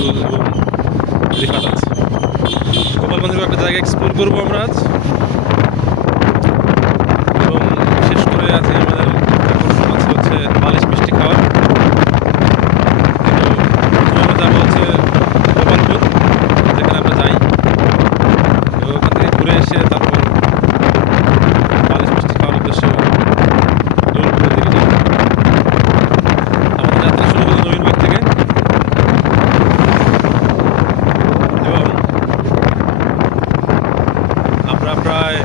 তাজুল এবং রিফাত আছে। গোপালগঞ্জের একটা জায়গা এক্সপ্লোর করবো আমরা আজ, এবং বিশেষ করে আজকে আমাদের আকর্ষণ আছে হচ্ছে বালিশ মিষ্টি খাওয়া। আমরা যাবো হচ্ছে গোপালপুর, যেখানে আমরা যাই, এবং ওখান থেকে ঘুরে এসে তারপর বালিশ মিষ্টি খাওয়ার উদ্দেশ্যে লোলপুরের দিকে যাবো। আমাদের যাত্রা শুরু হলো নবীনবাগ থেকে, এবং আমরা প্রায়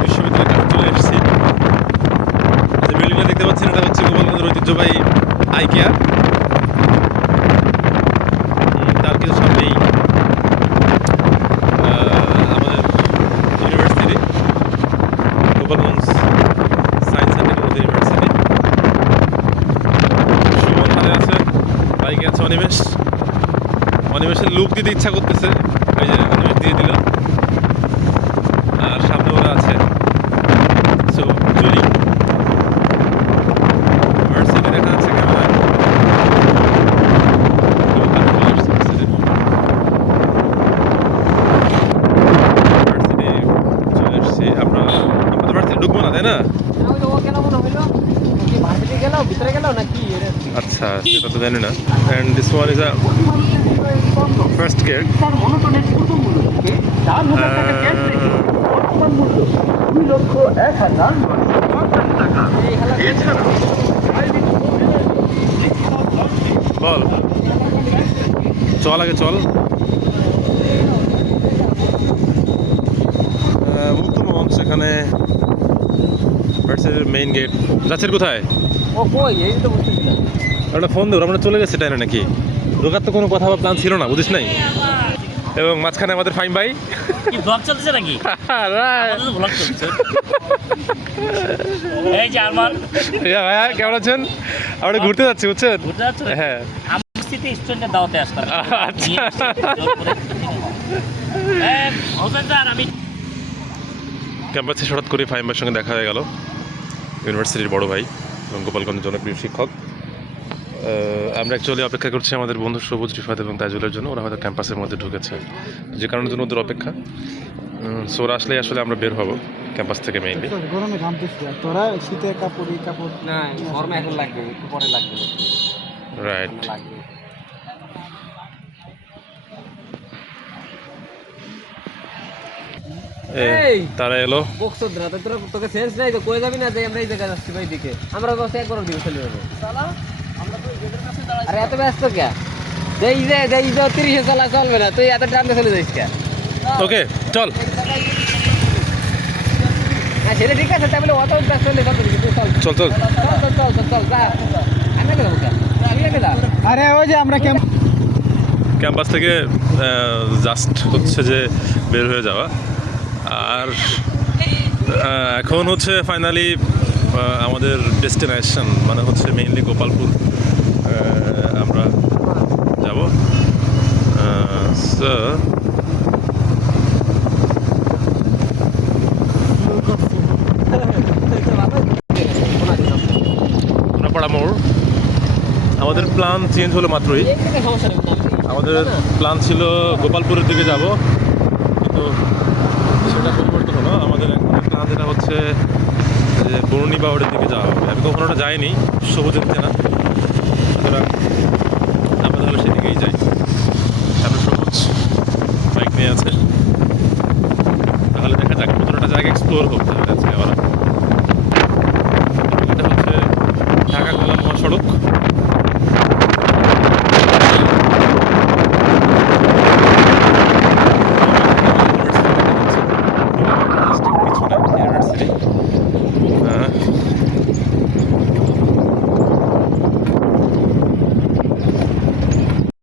বিশ্ববিদ্যালয়ের কাছে চলে এসেছি। যে বিল্ডিংটা দেখতে পাচ্ছেন এটা হচ্ছে গোপালগঞ্জের ঐতিহ্যবাহী আইকেয়ার। তার কিছু সামনেই আমাদের university, Gopalganj science and technology university. Suman হাতে আছে, বাইকে আছে অনিমেষ। অনিমেষের লুক দিতে ইচ্ছা করতেছে, ওই যে অনিমেষ দিয়ে দিল। আর সামনে ওরা আছে, সো চলি। ইউনিভার্সিটি দেখা যাচ্ছে ক্যামেরায়। চলে এসেছি আমরা। আমাদের ভার্সিটি ঢুকবো না, তাই না? আচ্ছা, সেটা তো জানি না। And this one is a first gate. বল, চল আগে চল। মুক্তমঞ্চ, সেখানে ভার্সিটির মেইন গেট। যাচ্ছেন কোথায়? একটা ফোন দেবো, আমরা চলে গেছে তাই না নাকি? ঢোকার তো কোনো কথা বা প্ল্যান ছিল না, বুঝিস নাই? এবং মাঝখানে আমাদের ফাইম ভাই। কি ব্লগ চলছে নাকি? ব্লগ চলছে। এই যে আরমান ভাইয়া, কেমন আছেন? আমরা ঘুরতে যাচ্ছি, বুঝছেন? ঘুরতে যাচ্ছ? হ্যাঁ। আমার স্থিতি স্টুডেন্টের দাওয়াতে আসতাম। আচ্ছা। হোসেন স্যার, আমি ক্যাম্পাসে হঠাৎ করে ফাইম ভাইয়ের সঙ্গে দেখা হয়ে গেল, ইউনিভার্সিটির বড় ভাই এবং গোপালগঞ্জের জনপ্রিয় শিক্ষক। আমরা অ্যাকচুয়ালি অপেক্ষা করছি আমাদের বন্ধু সবুজ, রিফাত এবং তাজুলের জন্য। ওরা হয়তো ক্যাম্পাসের মধ্যে ঢুকেছে, যে কারণের জন্য ওদের অপেক্ষা। সো ওরা আসলেই আসলে আমরা বের হব ক্যাম্পাস থেকে মেইনলি। গরমে ঘামতেছি, আর তোরা শীতে কাপড় না গরমে এখন লাগবে, একটু পরে লাগবে। রাইট। তারা এলো। বকসুদরা তোকে সেন্স নাই তো, কই যাবি না যে আমরা এই জায়গায় যাচ্ছি ভাই দিকে। আমরা বসে একবার দিকে চলে যাবো। আরে এত ব্যস্ত কে? দেই যে 30-এ চলা চলবে না, তুই এত টাইমে চলে যাইস কে? ওকে চল। হ্যাঁ সেটা ঠিক আছে, তাই বলে অত ব্যস্ত হলে কত দিবি? চল চল চল চল যা। আমি আগে যাবো কে? আমি আগে যা। আরে ওই যে আমরা ক্যাম্পাস থেকে জাস্ট হচ্ছে যে বের হয়ে যাওয়া। আর এখন হচ্ছে ফাইনালি আমাদের ডেস্টিনেশন মানে হচ্ছে মেইনলি গোপালপুর আমরা যাব। সোনাপাড়া মোড়। আমাদের প্ল্যান চেঞ্জ হলো মাত্রই। আমাদের প্ল্যান ছিল গোপালপুরের দিকে যাব, কিন্তু সেটা পরিবর্তন হলো। আমাদের এখন প্ল্যান যেটা হচ্ছে যে বরুণী পাহাড়ের দিকে যাওয়া হবে। আমি কখনো ওটা যাইনি, সবুজের না, সুতরাং আমরা তাহলে সেদিকেই যাই। আমরা সবুজ বাইক নিয়ে আছে, তাহলে দেখা যাক নতুন একটা জায়গা এক্সপ্লোর হোক তাহলে আজকে আবার।